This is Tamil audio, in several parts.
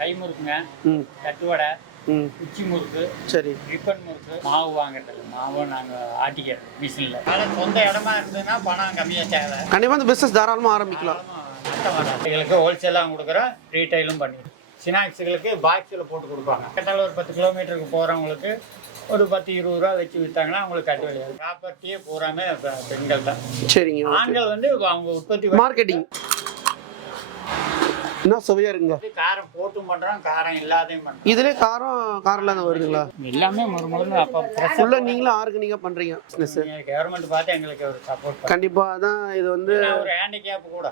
கை முறுக்குங்க, தட்டுவடை, குச்சி முறுக்கு, சரி, ரிப்பன் முறுக்கு, மாவு வாங்குறது. மாவு நாங்கள் ஆட்டிக்கிறது மிஷினில். அதில் சொந்த இடமா இருந்ததுன்னா பணம் கம்மியாக தேவை. கண்டிப்பாக இந்த பிஸ்னஸ் தாராளமாக ஆரம்பிக்கலாம். எங்களுக்கு ஹோல்சேலாக கொடுக்குறோம், ரீட்டைலும் பண்ணிடுறோம். ஸ்நாக்ஸுகளுக்கு பாக்ஸில் போட்டு கொடுப்பாங்க. பக்கத்தால் ஒரு 10 கிலோமீட்டருக்கு போகிறவங்களுக்கு ஒரு 10-20 ரூபா வச்சு விற்றாங்கன்னா அவங்களுக்கு கட்டு விளையாது. ப்ராப்பர்ட்டியே பூராமே பெண்கள் தான். சரிங்க. ஆண்கள் வந்து அவங்க உற்பத்தி மார்க்கெட்டிங் என்ன சுவையா இருக்குங்க. காரம் போட்டும் பண்றோம், காரம் இல்லாதையும் பண்றோம். இதுல காரம் இல்லாத வருதுங்களா? எல்லாமே முறுமுறுன்னு அப்போ ஃபுல்லா நீங்களும் ஆர்கானிக்கா பண்றீங்க பிசினஸ். கவர்மெண்ட் பார்த்து எங்களுக்கு ஒரு சப்போர்ட் கண்டிப்பா. அதான் இது வந்து ஒரு ஹேண்டிகேப் கூட.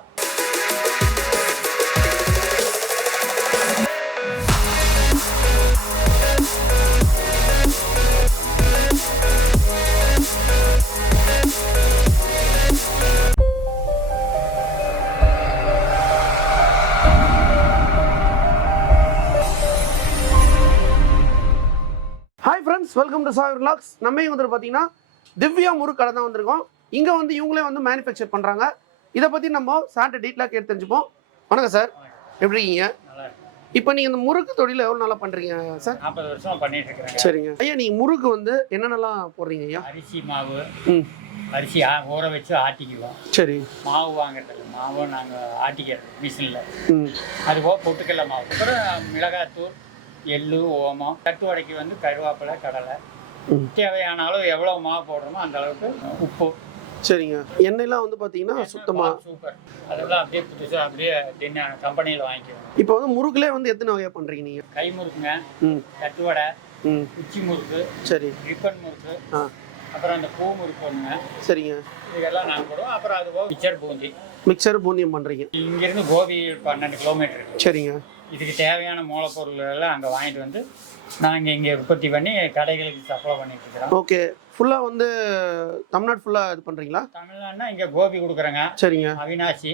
Hi friends, welcome to Sagar vlogs. நம்ம இங்கே வந்து பார்த்தீங்கன்னா திவ்யா முறுக்கு கடை தான் வந்திருக்கோம். இங்கே வந்து இவங்களே வந்து மேனுஃபேக்சர் பண்ணுறாங்க. இதை பற்றி நம்ம சார்ட்ட டீட்டெயிலாக கேட்டு தெரிஞ்சுப்போம். வணக்கம் சார், எப்படி இருக்கீங்க? இப்போ நீங்கள் இந்த முறுக்கு தொழில் எவ்வளோ நாளாக பண்ணுறீங்க சார்? 40 வருஷம் பண்ணிட்டு இருக்கிறேன். சரிங்க ஐயா. நீங்கள் முறுக்கு வந்து என்னென்னலாம் போடுறீங்க ஐயா? அரிசி மாவு, அரிசி ஊற வச்சு ஆட்டிக்குவோம். சரி. மாவு வாங்குறது, மாவு நாங்கள் ஆட்டிக்கிறது மிஷினில். அதுபோக பொட்டுக்கடலை மாவு, அப்புறம் மிளகாத்தூள், எள்ளு, ஓமம், தட்டு வடைக்கு வந்து கருவேப்பிலை, கடலை, தேவையான அளவு எவ்வளோ மாவு போடுறோமோ அந்த அளவுக்கு உப்பு. சரிங்க. எண்ணெயெல்லாம் வந்து பார்த்தீங்கன்னா சுத்தமாக சூப்பர். அதெல்லாம் அப்படியே புதுசாக அப்படியே கம்பெனியில் வாங்கிக்குவோம். இப்போ வந்து முறுக்குலே வந்து எத்தனை வகையாக பண்ணுறீங்க நீங்கள்? கை முறுக்குங்க, தட்டுவடை, குச்சி முறுக்கு, சரி, ரிப்பன் முறுக்கு, அப்புறம் அந்த பூ முறுக்கு ஒன்றுங்க. சரிங்க. இதெல்லாம் நாங்கள் போடுவோம். அப்புறம் அதுபோக மிக்சர் பூந்தி. மிக்சர் பூந்தியம் பண்ணுறீங்க. இங்கேருந்து கோபி 12 கிலோமீட்டர். சரிங்க. இதுக்கு தேவையான மூலப்பொருள் எல்லாம் அங்கே வாங்கிட்டு வந்து நாங்கள் இங்கே உற்பத்தி பண்ணி கடைகளுக்கு சப்ளை பண்ணிட்டு இருக்கிறோம். ஓகே. ஃபுல்லாக வந்து தமிழ்நாடு ஃபுல்லாக இது பண்ணுறீங்களா? தமிழ்நாடுனா இங்கே கோபி கொடுக்குறேங்க. சரிங்க. அவினாசி,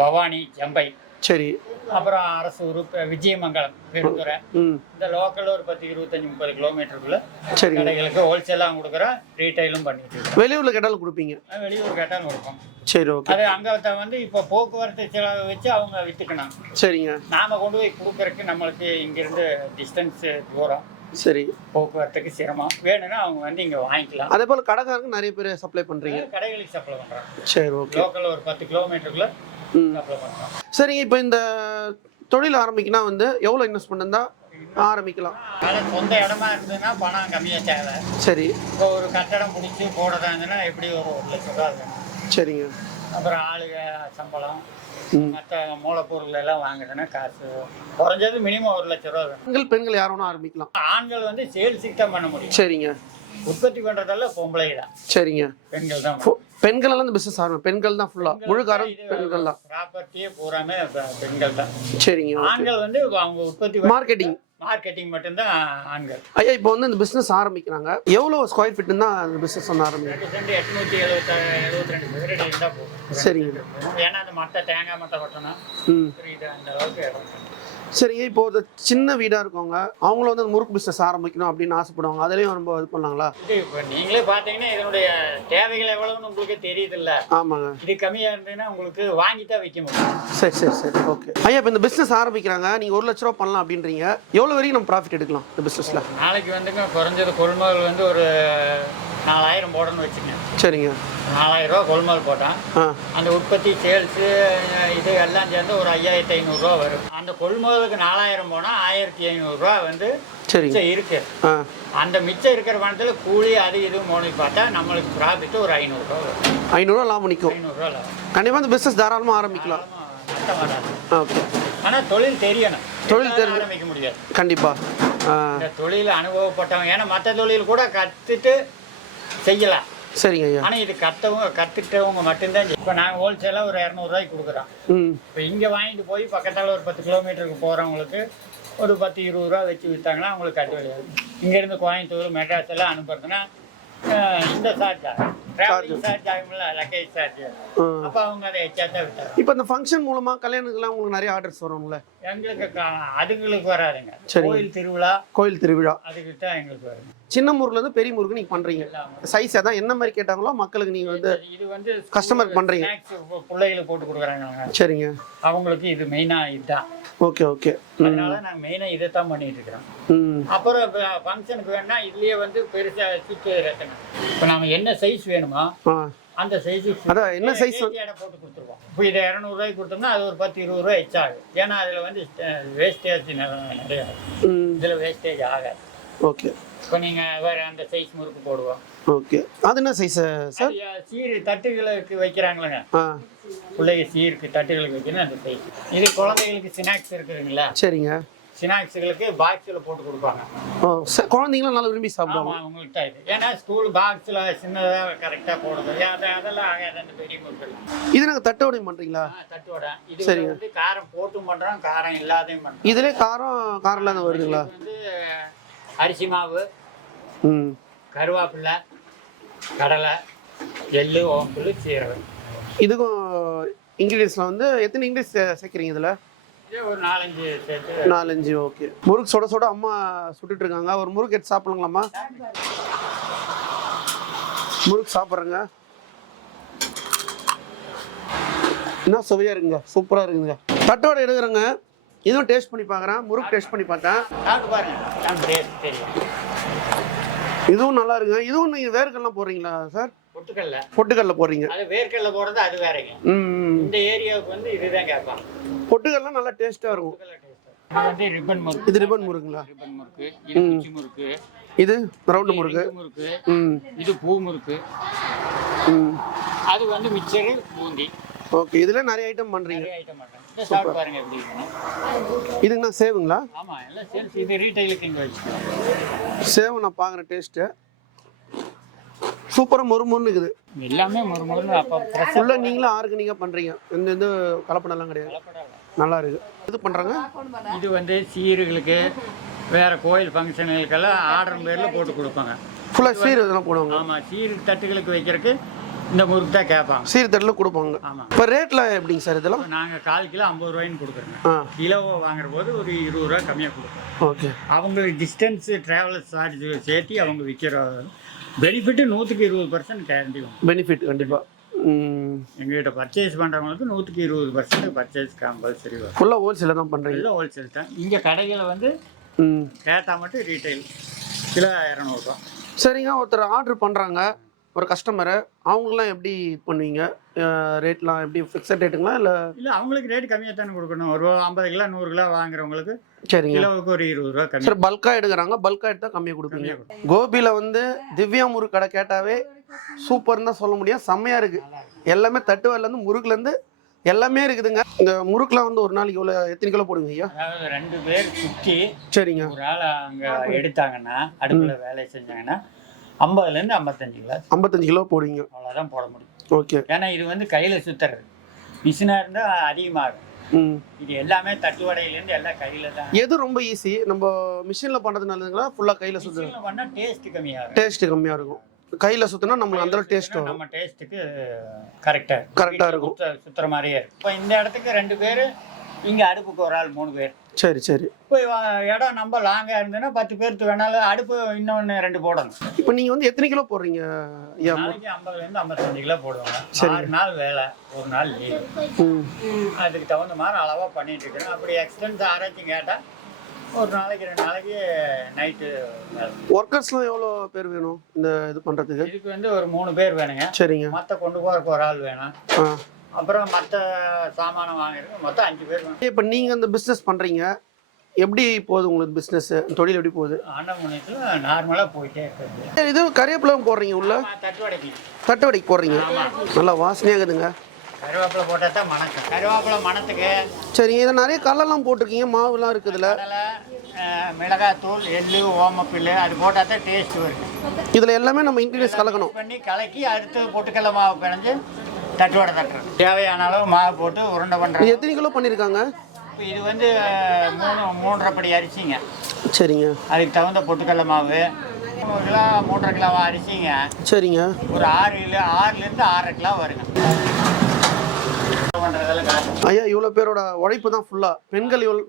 பவானி, செம்பை, சரி, அப்புறம் அரசூர், விஜயமங்கலம், பெருந்துறை, இந்த லோக்கல் ஒரு 10-25-30 கிலோமீட்டருக்குள்ள கடைகளுக்கு ஹோல்சேலாக கொடுக்குறோம், ரீட்டைலும் பண்ணிட்டு இருக்கோம். வெளியூரில் கேட்டாலும் கொடுப்பீங்க? வெளியூர் கேட்டாலும் கொடுப்போம். சரி, ஓகே. அது அங்கே வந்து இப்போ போக்குவரத்து செலவு வச்சு அவங்க விற்றுக்கணும். சரிங்க. நாம கொண்டு போய் கொடுக்கறதுக்கு நம்மளுக்கு இங்கிருந்து டிஸ்டன்ஸ் தூரம், சரி, போக்குவரத்துக்கு சிரமம். வேணும்னா அவங்க வந்து இங்கே வாங்கிக்கலாம். அதே போல் கடைக்காரங்க நிறைய பேர் சப்ளை பண்ணுறீங்க? கடைகளுக்கு சப்ளை பண்ணுறோம். சரி, ஓகே. லோக்கல் ஒரு 10 கிலோமீட்டருக்குள்ள சப்ளை பண்ணுறோம். சரிங்க. இப்போ இந்த தொழில் ஆரம்பிக்கணும் வந்து எவ்வளோ இன்வெஸ்ட்மெண்ட் இருந்தால் ஆரம்பிக்கலாம்? அதில் சொந்த இடமா இருந்ததுன்னா பணம் கம்மியாக தேவை. சரி. இப்போ ஒரு கட்டடம் பிடிச்சி போடுறதா இருந்ததுன்னா எப்படி ஒரு 1 லட்சம் ரூபா இருக்கும். சரிங்க. அப்புறம் ஆளுக சம்பளம், மற்ற மூலப்பொருள் எல்லாம் வாங்குறதுன்னா காசு குறைஞ்சது மினிமம் 1 லட்சம் ரூபா வேணும். பெண்கள் யார் வேணா ஆரம்பிக்கலாம். ஆண்கள் வந்து சேல்ஸுக்கு தான் பண்ண முடியும். சரிங்க. உற்பத்தி பண்றதெல்லாம் பொம்பளை தான். சரிங்க. பெண்கள் தான். பெண்கள் எல்லாம் இந்த பிசினஸ் ஆரம்பிக்கும். பெண்கள் தான் ஃபுல்லா முழு காரம் பெண்கள் தான். ப்ராப்பர்ட்டியே பூராமே பெண்கள் தான். சரிங்க. ஆண்கள் வந்து அவங்க உற்பத்தி மார்க்கெட்டிங் மட்டும்தான் ஆண்கள். ஐயா, இப்போ வந்து இந்த பிசினஸ் ஆரம்பிக்கிறாங்க, எவ்வளோ ஸ்கொயர் ஃபீட் தான் இந்த பிசினஸ் வந்து ஆரம்பிக்கும்? 872 இருந்தா போதும். சரிங்க. ஏன்னா அந்த மட்டை தேங்காய் மட்டை கொட்டணும், இது அந்த அளவுக்கு இடம். சரிங்க. இப்போ ஒரு சின்ன வீடாக இருக்கவங்க அவங்கள வந்து அந்த முறுக்கு பிஸ்னஸ் ஆரம்பிக்கணும் அப்படின்னு ஆசைப்படுவாங்க, அதுலேயும் நம்ம இது பண்ணாங்களா? இது இப்போ நீங்களே பார்த்தீங்கன்னா இதனுடைய தேவைகள் எவ்வளோன்னு உங்களுக்கு தெரியுது இல்லை? ஆமாங்க. இது கம்மியாக இருந்ததுன்னா உங்களுக்கு வாங்கி தான் வைக்க முடியும். சரி சரி சரி, ஓகே. ஐயா, இப்போ இந்த பிஸ்னஸ் ஆரம்பிக்கிறாங்க, நீங்கள் 1 லட்ச ரூபா பண்ணலாம் அப்படின்றீங்க, எவ்வளோ வரைக்கும் நம்ம ப்ராஃபிட் எடுக்கலாம் இந்த பிஸ்னஸில்? நாளைக்கு வந்துங்க குறைஞ்சது கொள்முதல் வந்து ஒரு 4000 போடணும்னு வச்சுங்க. சரிங்க. 4000 ரூபா கொள்முதல் போட்டான். அந்த உற்பத்தி சேல்ஸு இது எல்லாம் சேர்ந்து ஒரு 5500 ரூபா வரும். அந்த கொள்முதலுக்கு 4000 போனால் 1500 ரூபா வந்து மிச்சம் இருக்கு. அந்த மிச்சம் இருக்கிற பணத்தில் கூலி அது இது மோனி பார்த்தா நம்மளுக்கு ப்ராஃபிட் ஒரு 500 ரூபா வரும். 500 ரூபா லாபம் நிற்கும். 500 ரூபா லாபம். கண்டிப்பாக இந்த பிஸ்னஸ் தாராளமாக ஆரம்பிக்கலாம். நஷ்டம் வராது. ஓகே. ஆனால் தொழில் தெரியணும். தொழில் ஆரம்பிக்க முடியாது. கண்டிப்பாக இந்த தொழில் அனுபவப்பட்டவங்க, ஏன்னா மற்ற தொழில் கூட கற்றுட்டு செய்யலாம். சரிங்க ஐயா. ஆனால் இது கற்றுக்கிட்டவங்க மட்டும்தான். இப்போ நாங்கள் ஹோல்சேலாக ஒரு 200 ரூபாய்க்கு கொடுக்குறோம். இப்போ இங்கே வாங்கிட்டு போய் பக்கத்தால் ஒரு 10 கிலோமீட்டருக்கு போகிறவங்களுக்கு ஒரு 10-20 ரூபா வச்சு விற்றாங்கன்னா அவங்களுக்கு கட்டு விளையாது. இங்கேருந்து கோயம்புத்தூர், மெட்ராஸ் எல்லாம் அனுப்புறதுன்னா இந்த சார்ஜ் ஆகும், டிராவலிங் சார்ஜ் ஆகும்ல, லக்கேஜ் சார்ஜ். அப்போ அவங்க அதை எச்சா தான் விட்டாங்க. இப்போ இந்த ஃபங்க்ஷன் மூலமாக கல்யாணத்துக்குலாம் உங்களுக்கு நிறைய ஆர்டர்ஸ் வரும்ல? எங்களுக்கு அதுங்களுக்கு வராதுங்க. கோயில் திருவிழா அதுக்கு தான் எங்களுக்கு வருங்க. சின்ன முறுக்குலேருந்து பெரிய முறுக்கு நீங்கள் பண்ணுறீங்க. சைஸ் அதான் என்ன மாதிரி கேட்டாங்களோ மக்களுக்கு நீங்கள் வந்து இது வந்து கஸ்டமருக்கு பண்ணுறீங்க. பிள்ளைகளுக்கு போட்டு கொடுக்குறாங்க. சரிங்க. அவங்களுக்கு இது மெயினாக இதுதான். Okay okay. அதனால நாங்கள் மெயினாக இதை தான் பண்ணிட்டு இருக்கிறோம். அப்புறம் ஃபங்க்ஷனுக்கு வேணா இதுலயே வந்து பெருசாக சுற்றி ரத்தனம். இப்போ நம்ம என்ன சைஸ் வேணுமோ அந்த சைஸுக்கு அதான் என்ன சைஸ் எடை போட்டு கொடுத்துருவோம். இப்போ இதை 200 ரூபாய்க்கு கொடுத்தோம்னா அது ஒரு 10-20 ரூபாய் எச்சா ஆகும். ஏன்னா அதில் வந்து வேஸ்டேஜ் நிறைய இதில் வேஸ்டேஜ் ஆகாது. ஓகே. இப்போ நீங்கள் வேறு அந்த சைஸ் முறுக்கு போடுவோம். ஓகே. அது என்ன சைஸ் சார்? சீர் தட்டுகளுக்கு வைக்கிறாங்களேங்க, பிள்ளைங்க சீருக்கு தட்டுகளுக்கு வைக்கணும் அந்த சைஸ். இது குழந்தைகளுக்கு ஸ்நாக்ஸ் இருக்குதுங்களா? சரிங்க. ஸ்நாக்ஸுகளுக்கு பாக்ஸில் போட்டு கொடுப்பாங்க. குழந்தைங்களாம் நல்லா விரும்பி சாப்பிடுவாங்க. அவங்கள்ட்ட இது ஏன்னா ஸ்கூல் பாக்ஸில் சின்னதாக கரெக்டாக போடுறது அதெல்லாம் ஆகாது. அந்த பெரிய முறுக்கு இது நாங்கள் தட்டோடையும் பண்ணுறீங்களா? தட்டோட இது வந்து காரம் போட்டும் பண்ணுறோம், காரம் இல்லாதையும் பண்ணுறோம். இதுலேயே காரம் இல்லாத வருதுங்களா? வந்து அரிசி மாவு, கருவேப்பிலை, கடலை, எள்ளு, ஓம்புல், சீரகம். இதுக்கும் இன்க்ரீடியன்ஸ்லாம் வந்து எத்தனை இன்க்ரீடியன்ஸ் சேர்க்குறீங்க இதில்? ஒரு 4-5 சேர்த்து. 4-5. ஓகே. முறுக்கு சுட சுட அம்மா சுட்டுட்டு இருக்காங்க. ஒரு முறுக்கு எடுத்து சாப்பிடலாங்களாம்மா? முறுக்கு சாப்பிட்றேங்க. என்ன சுவையாக இருக்குங்க, சூப்பராக இருக்குங்க. தட்டோட எடுக்கிறேங்க. இதுவும் டேஸ்ட் பண்ணி பார்க்குறேன். முறுக்கு டேஸ்ட் பண்ணி பார்த்தேன். இதுவும் நல்லா இருக்குங்க. இதுவும் நீங்கள் வேர்க்கடலாம் போடுறீங்களா சார்? பொட்டுக்கடலை போடுறீங்க. அது வேர்க்கடலை போடுறது அது வேறங்க. இந்த ஏரியாவுக்கு வந்து இதுதான் கேட்பாங்க. பொட்டுக்கடலாம் நல்லா டேஸ்ட்டாக இருக்கும். இது ரிப்பன் முறுக்கு. இது ரிப்பன் முறுக்குங்களா? ரிப்பன் முறுக்கு. இது குச்சி முறுக்கு. இது ரவுண்டு முறுக்கு. இது பூ முறுக்கு. அது வந்து மிச்சரு, பூந்தி. ஓகே. இதில் நிறைய ஐட்டம் பண்ணுறீங்க. நிறைய ஐட்டம் பண்ணுறேன். இதை சாப்பிட்டு பாருங்க எப்படி இருக்குன்னு. இதுங்கண்ணா சேவுங்களா? ஆமாம், எல்லாம் சேல்ஸ். இது ரீட்டைலுக்கு இங்கே வச்சுக்கோங்க. சேவு நான் பார்க்குறேன். டேஸ்ட்டு சூப்பராக மொறுமொறுன்னு இருக்குது. எல்லாமே மொறுமொறுன்னு. அப்போ ஃபுல்லாக நீங்களும் ஆர்கானிக்காக பண்ணுறீங்க. இந்த கலப்படம்லாம் கிடையாது. நல்லா இருக்கு. இது பண்ணுறாங்க. இது வந்து சீர்களுக்கு வேறு கோயில் ஃபங்க்ஷனுகளுக்கெல்லாம் ஆர்டர் பேரில் போட்டு கொடுப்பாங்க. ஃபுல்லாக சீர் இதெல்லாம் போடுவாங்க. ஆமாம், சீர் தட்டுகளுக்கு வைக்கிறதுக்கு இந்த முறுக்கு தான் கேட்பாங்க. சீர் தட்டில் கொடுப்பாங்க. ஆமாம். இப்போ ரேட்டில் எப்படிங்க சார் இதெல்லாம்? நாங்கள் 1/4 கிலோ 50 ரூபாய்ன்னு கொடுக்குறோங்க. கிலோவை வாங்குற போது ஒரு 20 ரூபா கம்மியாக கொடுப்போம். ஓகே. அவங்களுக்கு டிஸ்டன்ஸு ட்ராவல் சார்ஜ் சேர்த்து அவங்க விற்கிற பெனிஃபிட்டு 100% கேரண்டி. பெனிஃபிட் கண்டிப்பாக. எங்ககிட்ட பர்ச்சேஸ் பண்ணுறவங்களுக்கு 120% பர்ச்சேஸ் கம்பல்சரி வரும். ஃபுல்லாக ஹோல்சேலில் தான் பண்ணுறீங்க? இல்லை, ஹோல்சேல் தான். இங்கே கடைகளை வந்து கேட்டால் மட்டும் ரீட்டைல் கிலோ 200 ரூபா. சரிங்க. ஒருத்தர் ஆர்டர் பண்ணுறாங்க, ஒரு கஸ்டமரை, அவங்களாம் எப்படி பண்ணுவீங்க? ரேட்லாம் எப்படி ஃபிக்ஸட் ரேட்டுங்களா இல்லை? இல்லை, அவங்களுக்கு ரேட் கம்மியாக தானே கொடுக்கணும். ஒரு 50 கிலோ 100 கிலோ வாங்குறவங்களுக்கு சரிங்க கிலோவுக்கு ஒரு 20 ரூபா கம்மி. சார் பல்காக எடுக்கிறாங்க, பல்காக எடுத்தால் கம்மியாக கொடுப்பீங்க. கோபியில் வந்து திவ்யா முறுக்கு கடை கேட்டாவே சூப்பர்னு தான் சொல்ல முடியும். செம்மையாக இருக்குது. எல்லாமே தட்டுவாரிலேருந்து முறுக்குலேருந்து எல்லாமே இருக்குதுங்க. இந்த முறுக்குலாம் வந்து ஒரு நாளைக்கு இவ்வளோ எத்தனை கிலோ போடுங்க ஐயா? அதாவது 2 பேர் சுற்றி சரிங்க ஒரு ஆள் அங்கே எடுத்தாங்கன்னா, அடுப்பில் வேலை செஞ்சாங்கன்னா 50லேருந்து 55 கிலோ. 55 கிலோ போடுவீங்க. அவ்வளோதான் போட முடியும். ஓகே. ஏன்னா இது வந்து கையில் சுற்றுறது. மிஷினாக இருந்தால் அதிகமாக இருக்கும். இது எல்லாமே தட்டு வடையிலேருந்து எல்லாம் கையில் தான். எது ரொம்ப ஈஸி? நம்ம மிஷினில் பண்ணுறது நல்லதுங்களா ஃபுல்லாக கையில் சுற்று? மிஷினில் பண்ணால் டேஸ்ட்டு கம்மியாக இருக்கும். டேஸ்ட்டு கம்மியாக இருக்கும். கையில் சுற்றினா நம்மளுக்கு அந்த டேஸ்ட் வரும். நம்ம டேஸ்ட்டுக்கு கரெக்டாக இருக்கும். சுற்றுற மாதிரியே இருக்கும். இப்போ இந்த இடத்துக்கு 2 பேர், இங்கே அடுப்புக்கு ஒரு ஆள் 3 பேர். சரி சரி. இப்போ இடம் நம்ம லாங்காக இருந்ததுன்னா 10 பேருக்கு வேணாலும் அடுப்பு இன்னொன்று 2 போடணும். இப்போ நீங்கள் வந்து எத்தனை கிலோ போடுறீங்க? நாளைக்கு 50லேருந்து 55 கிலோ போடுவாங்க. 6 நாள் வேலை, ஒரு நாள் லீவு. அதுக்கு தகுந்த மாதிரி அளவாக பண்ணிட்டு இருக்கணும். அப்படி எக்ஸ்டென்ஸ் ஆராய்ச்சி கேட்டால் ஒரு நாளைக்கு 2 நாளைக்கு நைட்டு. ஒர்க்கர்ஸ்லாம் எவ்வளோ பேர் வேணும் இந்த இது பண்ணுறதுக்கு? இதுக்கு வந்து ஒரு 3 பேர் வேணுங்க. சரிங்க. மற்ற கொண்டு போகிறதுக்கு ஒரு ஆள் வேணும். அப்புறம் மற்ற சாமானம் வாங்குறதுக்கு மொத்தம் 5 பேர் வேணும். இப்போ நீங்கள் இந்த பிஸ்னஸ் பண்ணுறீங்க, எப்படி போகுது உங்களுக்கு பிஸ்னஸ்? தொழில் எப்படி போகுது? ஆண்டவனுக்கு நார்மலாக போயிட்டே இருக்குது. இது கறிவேப்பிலாம் போடுறீங்க உள்ள? தட்டு வடைக்கு போடுறீங்க. நல்லா வாசனையாகுதுங்க. கருவேப்பிலை போட்டால் தான் மணக்கும். கருவேப்பிலை மணத்துக்கு. சரிங்க. இதை நிறைய கல்லெல்லாம் போட்டிருக்கீங்க, மாவுலாம் இருக்குதுல்ல? கடலை, மிளகாத்தூள், எள்ளு, ஓமப்பில் அது போட்டால் தான் டேஸ்ட் வருது. இதில் எல்லாமே நம்ம இன்க்ரீடியன்ஸ் கலக்கணும். பண்ணி கலக்கி அடுத்து பொட்டுக்கடலை மாவு பிணைஞ்சு தட்டுவடை தட்டுறது. தேவையான அளவு மாவு போட்டு உருண்டை பண்ணுறது. எத்தனை கிலோ பண்ணியிருக்காங்க? இப்போ இது வந்து 3.5 படி அரிசிங்க. சரிங்க. அதுக்கு தகுந்த பொட்டுக்கடலை மாவு 3 கிலோ 3.5 கிலோ அரிசிங்க. சரிங்க. ஒரு 6லேருந்து 6.5 கிலோ வருங்க. ஐயா, இவ்வளோ பேரோட உழைப்பு தான் ஃபுல்லாக.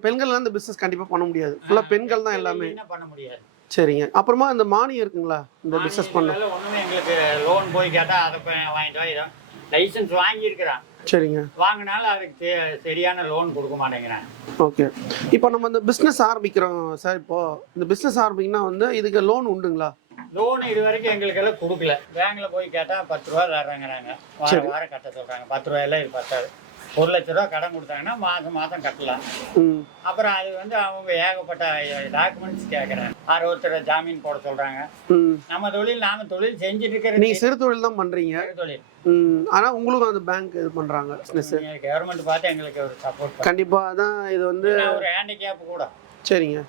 பெண்கள் இந்த பிஸ்னஸ் கண்டிப்பாக பண்ண முடியாது. ஃபுல்லாக பெண்கள் தான் எல்லாமே பண்ண முடியாது. சரிங்க. அப்புறமா இந்த மானியம் இருக்குங்களா இந்த பிஸ்னஸ் பண்ண? ஒன்றுமே எங்களுக்கு லோன் போய் கேட்டால் அதை வாங்கிட்டு வா. லைசன்ஸ் வாங்கியிருக்கிறான். சரிங்க. வாங்கினாலும் அதுக்கு சரியான லோன் கொடுக்க மாட்டேங்கிறாங்க. ஓகே. இப்போ நம்ம இந்த பிஸ்னஸ் ஆரம்பிக்கிறோம் சார். இப்போ இந்த பிஸ்னஸ் ஆரம்பிக்கணும்னா வந்து இதுக்கு லோன் உண்டுங்களா? லோன் இது வரைக்கும் எங்களுக்கு எல்லாம் கொடுக்கல. பேங்க்ல போய் கேட்டால் 10 ரூபா தர்றாங்கிறாங்க. வாரம் வாரம் கட்ட சொல்றாங்க. 10 ரூபாயெல்லாம் இது பத்தாது. 1 லட்ச ரூபா கடன் கொடுத்தாங்கன்னா மாதம் மாதம் கட்டலாம். அப்புறம் அது வந்து அவங்க ஏகப்பட்ட டாக்குமெண்ட்ஸ் கேட்குறாங்க. ஒருத்தர் ஜாமீன் போட சொல்றாங்க. நம்ம தொழில் நாம தொழில் செஞ்சுட்டு இருக்கிற நீங்க சிறு தொழில் தான் பண்றீங்க. தொழில். ஆனா உங்களுக்கும் அந்த பேங்க் இது பண்றாங்க பிசினஸ். கவர்மெண்ட் பார்த்து எங்களுக்கு ஒரு சப்போர்ட் கண்டிப்பா. அதான் இது வந்து ஒரு ஹேண்டிகேப் கூட. சரிங்க.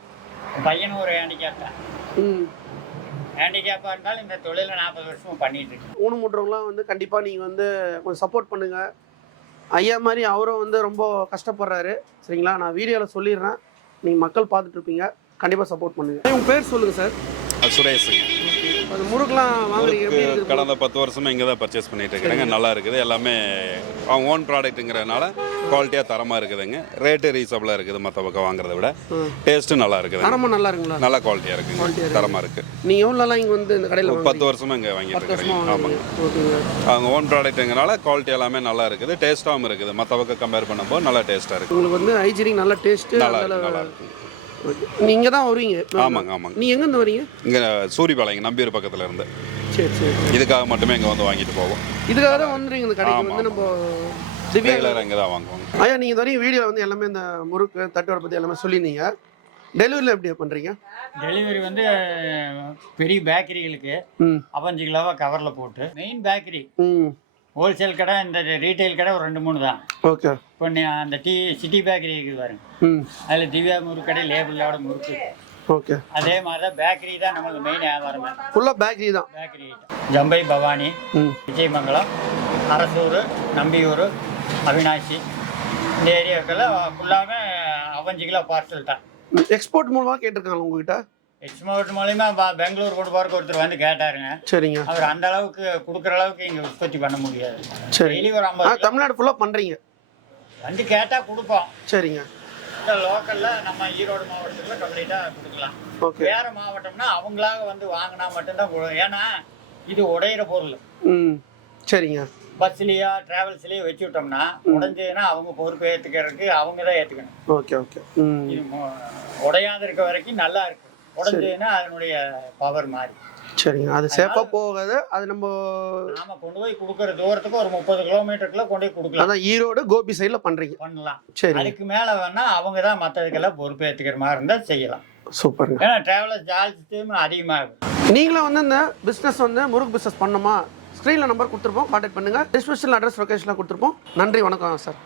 பையனும் ஒரு ஹேண்டிகேப் தான். ஹேண்டிகேப்பாக இருந்தாலும் இந்த தொழிலை 40 வருஷமா பண்ணிட்டு இருக்கேன். ஊனமுற்றவங்களாம் வந்து கண்டிப்பா நீங்க வந்து கொஞ்சம் சப்போர்ட் பண்ணுங்க. ஐயா மாதிரி அவரும் வந்து ரொம்ப கஷ்டப்படுறாரு. சரிங்களா? நான் வீடியோவில் சொல்லிடுறேன். நீங்கள் மக்கள் பார்த்துட்டு இருப்பீங்க. கண்டிப்பாக சப்போர்ட் பண்ணுங்கள். உங்கள் பேர் சொல்லுங்கள் சார். சுரேஷுங்க. அது முறுக்கெலாம் வாங்குறீங்க? கடந்த 10 வருஷமாக இங்கே தான் பர்ச்சேஸ் பண்ணிட்டு இருக்கிறேங்க. நல்லா இருக்குது. எல்லாமே அவங்க ஓன் ப்ராடக்ட்டுங்கிறதுனால குவாலிட்டியாக தரமாக இருக்குதுங்க. ரேட்டு ரீசனபிளாக இருக்குது மற்ற பக்கம் வாங்குறத விட. டேஸ்ட்டும் நல்லா இருக்குது. தரமாக நல்லா இருக்குங்களா? நல்லா குவாலிட்டியாக இருக்குங்க. தரமாக இருக்குது. நீங்கள் எவ்வளோலாம் இங்கே வந்து இந்த கடையில் 10 வருஷமாக இங்கே வாங்கிட்டு இருக்கிறீங்க. ஆமாங்க. அவங்க ஓன் ப்ராடக்ட்டுங்கிறனால குவாலிட்டி எல்லாமே நல்லா இருக்குது. டேஸ்ட்டாகவும் இருக்குது. மற்ற பக்கம் கம்பேர் பண்ணும்போது நல்லா டேஸ்ட்டாக இருக்குது. உங்களுக்கு வந்து ஹைஜீனிக் நல்லா டேஸ்ட்டு நல்லா இருக்குது. நீங்கள் தான் வருவீங்க? ஆமாங்க ஆமாங்க. நீங்கள் எங்கேருந்து வரீங்க? இங்கே சூரிபாளையங்க, நம்பியூர் பக்கத்தில் இருந்து. சரி சரி. இதுக்காக மட்டுமே இங்கே வந்து வாங்கிட்டு போவோம். இதுக்காக தான் வந்துடுங்க இந்த கடைக்கு வந்து நம்ம ரெகுலராக இங்கே தான் வாங்குவோம். ஐயா நீங்கள் வரையும் வீடியோவில் வந்து எல்லாமே இந்த முறுக்கு தட்டுவடை பற்றி எல்லாமே சொல்லியிருந்தீங்க. டெலிவரியில் எப்படி பண்ணுறீங்க? டெலிவரி வந்து பெரிய பேக்கரிகளுக்கு 5 கிலோவாக கவரில் போட்டு, மெயின் பேக்கரி ஹோல்சேல் கடை, இந்த ரீட்டைல் கடை ஒரு 2-3 தான். ஓகே. இப்போ அந்த சிட்டி பேக்கரி இருக்குது பாருங்க. அதில் திவ்யா முறுக்கு கடை லேபிளோட முறுக்கு. ஓகே. அதே மாதிரி தான் பேக்கரி தான் நமக்கு மெயின் வியாபாரமே. ஃபுல்லாக பேக்கரி தான். பேக்கரி ஜம்பை, பவானி, விஜயமங்கலம், அரசூர், நம்பியூர், அவினாசி, இந்த ஏரியாவுக்கெல்லாம் ஃபுல்லாகவே 5 கிலோ பார்சல் தான். எக்ஸ்போர்ட் மூலமாக கேட்டிருக்காங்க உங்ககிட்ட? எக்ஸ்போர்ட் மூலயமா பெங்களூர் கொண்டு போறதுக்கு ஒருத்தர் வந்து கேட்டாருங்க. சரிங்க. அவர் அந்த அளவுக்கு கொடுக்குற அளவுக்கு இங்கே உற்பத்தி பண்ண முடியாது. சரி. டெய்லி ஒரு 50 தமிழ்நாடு ஃபுல்லாக பண்ணுறீங்க? வந்து கேட்டால் கொடுப்போம். சரிங்க. இந்த லோக்கலில் நம்ம ஈரோடு மாவட்டத்தில் கம்ப்ளீட்டாக கொடுக்கலாம். ஓகே. வேறு மாவட்டம்னா அவங்களாக வந்து வாங்கினா மட்டும்தான். ஏன்னா இது உடையிற பொருள். சரிங்க. பஸ்லேயோ டிராவல்ஸ்லேயோ வச்சு விட்டோம்னா உடைஞ்சதுன்னா அவங்க பொறுப்பு ஏற்றுக்கிறதுக்கு அவங்க தான் ஏற்றுக்கணும். Okay okay. இது உடையாத இருக்க வரைக்கும் நல்லா இருக்கு. உடைஞ்சதுன்னா அதனுடைய பவர் மாறி. சரிங்க. அது சேஃபாக போகாது. அது நாம கொண்டு போய் கொடுக்குற தூரத்துக்கு ஒரு 30 கிலோமீட்டருக்குள்ள கொண்டு போய் கொடுக்கலாம். அதான் ஈரோடு கோபி சைடில் பண்ணுறீங்க? பண்ணலாம். சரி. அதுக்கு மேலே வேணா அவங்க தான் மற்றதுக்கெல்லாம் பொறுப்பு ஏற்றுக்கிற மாதிரி இருந்தால் செய்யலாம். சூப்பருங்க. ஏன்னா டிராவலர்ஸ் சார்ஜ் அதிகமாகும். நீங்களும் வந்து இந்த பிஸ்னஸ் வந்து முறுக்கு பிஸ்னஸ் பண்ணணுமா? ஸ்க்ரீனில் நம்பர் கொடுத்துருப்போம். கான்டாக்ட் பண்ணுங்கள். டிஸ்கிரிப்ஷனில் அட்ரஸ் லொகேஷன்லாம் கொடுத்துருப்போம். நன்றி, வணக்கம் சார்.